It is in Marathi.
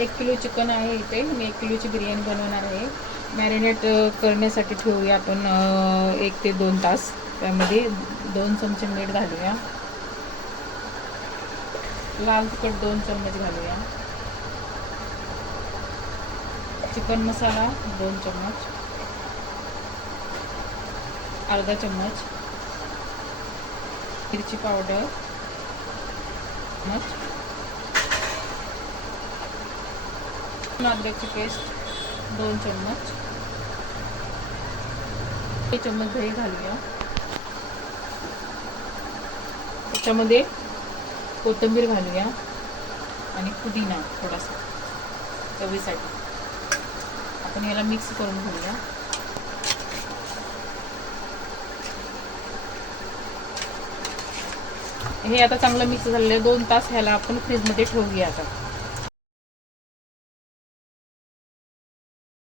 1 किलो चिकन आहे इथे. मी 1 किलोची बिर्याणी बनवणार आहे. मॅरिनेट करण्यासाठी ठेवूया आपण 1 ते 2 तास. त्यामध्ये 2 चमचे मीठ घालूया. लाल तिखट 2 चम्मच घालूया. चिकन मसाला 2 चम्मच, अर्धा चम्मच मिरची पावडर, अद्रकची पेस्ट 2 चम्मच, 1 चम्मच दही घालूया. त्याच्यामध्ये कोथिंबीर घालूया आणि पुदिना थोडासा चवीसाठी. आपण याला मिक्स करून घेऊया. हे आता चांगलं मिक्स झालेलं आहे. 2 तास ह्याला आपण फ्रीजमध्ये ठेवूया आता.